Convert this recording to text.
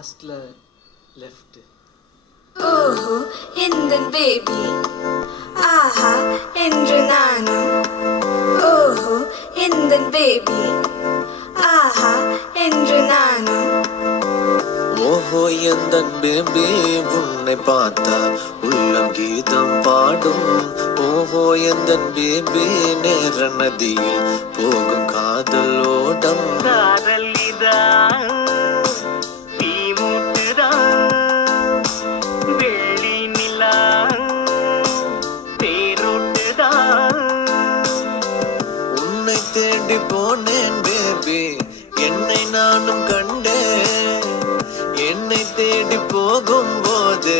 லாஸ்ட்ல லெஃப்ட். ஓஹோ எந்தன் பேபி ஆஹா என்று நானும் ஓஹோ எந்தன் பேபி ஆஹா என்று நானும் ஓஹோ எந்தன் பேபி உன்னை பார்த்தா உள்ளம் கீதம் பாடும். ஓஹோ எந்தன் பேபி நேர நதியில் போகும் காதல் ஓடம். காதல் இதான் தீ மூட்டுதான் வெள்ளி நிலா தேரோட்டுதான். உன்னை தேடி போனேன் பேபி என்னை நானும் கண்டேன். என்னை தேடி போகும் போது